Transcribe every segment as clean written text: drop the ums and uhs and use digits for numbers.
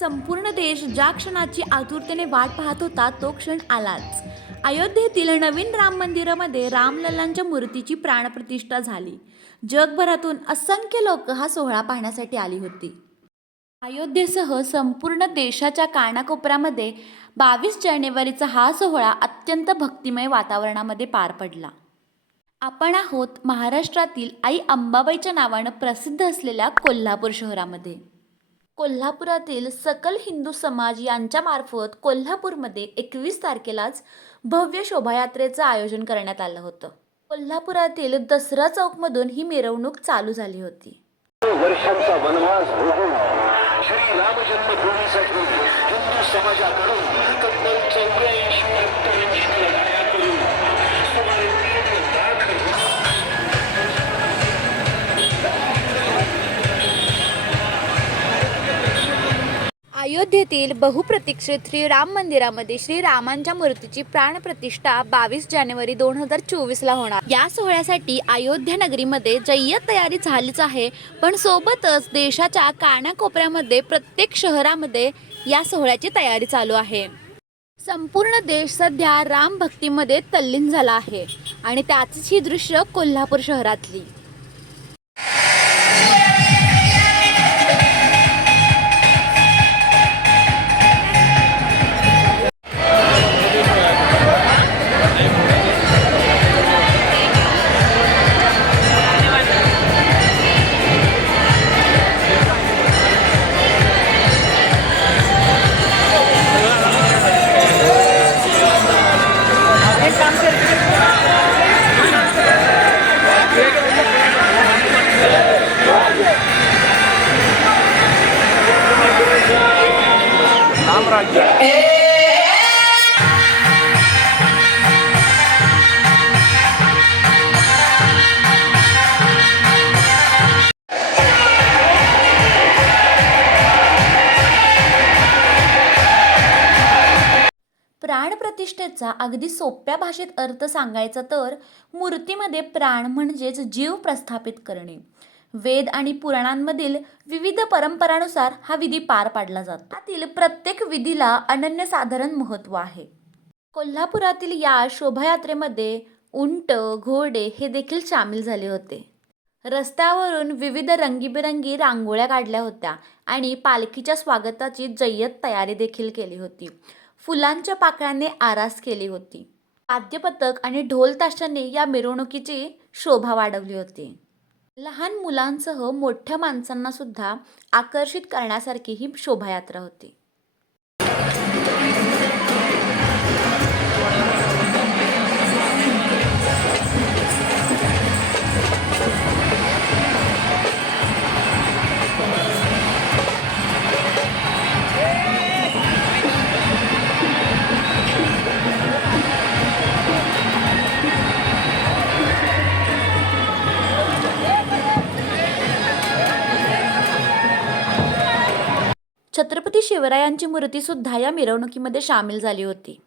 संपूर्ण देश ज्या क्षणाची आतुरतेने वाट पाहत होता तो क्षण आलाच. अयोध्येतील नवीन राम मंदिरामध्ये रामलल्लांच्या मूर्तीची प्राणप्रतिष्ठा झाली. जगभरातून असंख्य लोक हा सोहळा पाहण्यासाठी आली होती. अयोध्येसह संपूर्ण देशाच्या कानाकोपऱ्यामध्ये 22 जानेवारीचा हा सोहळा अत्यंत भक्तिमय वातावरणामध्ये पार पडला. आपण आहोत महाराष्ट्रातील आई अंबाबाईच्या नावानं प्रसिद्ध असलेल्या कोल्हापूर शहरामध्ये. कोल्हापुरातील सकल हिंदू समाज यांच्यामार्फत कोल्हापूरमध्ये 21 तारखेलाच भव्य शोभायात्रेचं आयोजन करण्यात आलं होतं. कोल्हापुरातील दसरा चौकमधून ही मिरवणूक चालू झाली होती. वर्षांचा वनवास भोगून श्री राम जन्मभूमीसाठी हिंदू समाजाकडून तब्बल 84 लढाया करून सुमारे 3 लाख अयोध्येतील बहुप्रतीक्षित श्रीराम मंदिरामध्ये श्रीरामांच्या मूर्तीची प्राणप्रतिष्ठा 22 जानेवारी 2024ला होणार. या सोहळ्यासाठी अयोध्या नगरीमध्ये जय्यत तयारी झालीच आहे, पण सोबतच देशाच्या कानाकोपऱ्यामध्ये प्रत्येक शहरामध्ये या सोहळ्याची तयारी चालू आहे. संपूर्ण देश सध्या राम भक्तीमध्ये तल्लीन झाला आहे आणि त्याचीच ही दृश्य कोल्हापूर शहरातली. प्राणप्रतिष्ठेचा अगदी सोप्या भाषेत अर्थ सांगायचा तर मूर्तीमध्ये प्राण म्हणजेच जीव प्रस्थापित करणे. वेद आणि पुराणांमधील विविध परंपरांनुसार हा विधी पार पाडला जातो. त्यातील प्रत्येक विधीला अनन्यसाधारण महत्त्व आहे. कोल्हापुरातील या शोभायात्रेमध्ये उंट, घोडे हे देखील सामील झाले होते. रस्त्यावरून विविध रंगीबेरंगी रांगोळ्या काढल्या होत्या आणि पालखीच्या स्वागताची जय्यत तयारी देखील केली होती. फुलांच्या पाकळ्याने आरास केली होती. वाद्यपथक आणि ढोल ताशाने या मिरवणुकीची शोभा वाढवली होती. लहान मुलांसह मोठ्या माणसांना सुद्धा आकर्षित करण्यासारखी ही शोभायात्रा होती. छत्रपती शिवरायांची मूर्ती सुद्धा या मिरवणुकीमध्ये सामील झाली होती.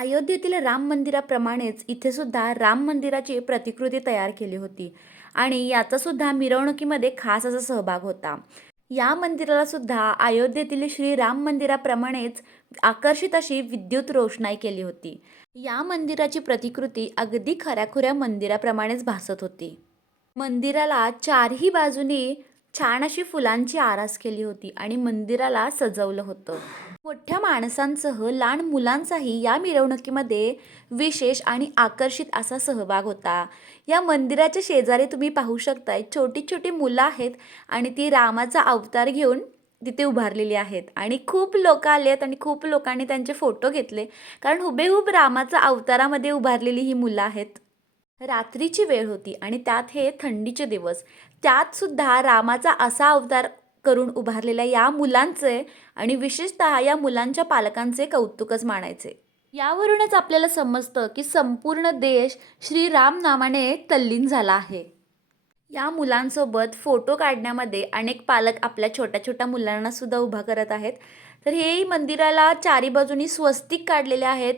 अयोध्येतील राम मंदिराप्रमाणेच इथे सुद्धा राम मंदिराची प्रतिकृती तयार केली होती आणि याचा सुद्धा मिरवणुकीमध्ये खास असा सहभाग होता. या मंदिराला सुद्धा अयोध्येतील श्री राम मंदिराप्रमाणेच आकर्षित अशी विद्युत रोषणाई केली होती. या मंदिराची प्रतिकृती अगदी खऱ्याखुऱ्या मंदिराप्रमाणेच भासत होती. मंदिराला चारही बाजूनी छान अशी फुलांची आरास केली होती आणि मंदिराला सजवलं होतं. मोठ्या माणसांसह लहान मुलांचाही या मिरवणुकीमध्ये विशेष आणि आकर्षित असा सहभाग होता. या मंदिराच्या शेजारी तुम्ही पाहू शकताय छोटी छोटी मुलं आहेत आणि ती रामाचा अवतार घेऊन तिथे उभारलेली आहेत आणि खूप लोक आलेत आणि खूप लोकांनी त्यांचे फोटो घेतले, कारण हुबेहूब रामाचा अवतारामध्ये उभारलेली ही मुलं आहेत. रात्रीची वेळ होती आणि त्यात हे थंडीचे दिवस, त्यात सुद्धा रामाचा असा अवतार करून उभारलेल्या या मुलांचे आणि विशेषतः या मुलांच्या पालकांचे कौतुकच मानायचे. यावरूनच आपल्याला समजतं की संपूर्ण देश श्रीराम नामाने तल्लीन झाला आहे. या मुलांसोबत फोटो काढण्यामध्ये अनेक पालक आपल्या छोट्या छोट्या मुलांना सुद्धा उभा करत आहेत. तर हे मंदिराला चारी बाजूनी स्वस्तिक काढलेले आहेत,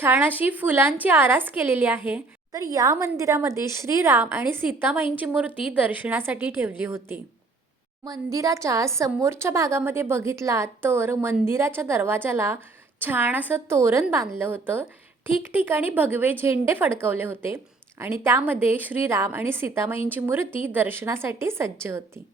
छान अशी फुलांची आरास केलेली आहे. तर या मंदिरामध्ये श्रीराम आणि सीतामाईंची मूर्ती दर्शनासाठी ठेवली होती. मंदिराच्या समोरच्या भागामध्ये बघितला तर मंदिराच्या दरवाजाला छान असं तोरण बांधलं होतं. ठिकठिकाणी भगवे झेंडे फडकवले होते आणि त्यामध्ये श्रीराम आणि सीतामाईंची मूर्ती दर्शनासाठी सज्ज होती.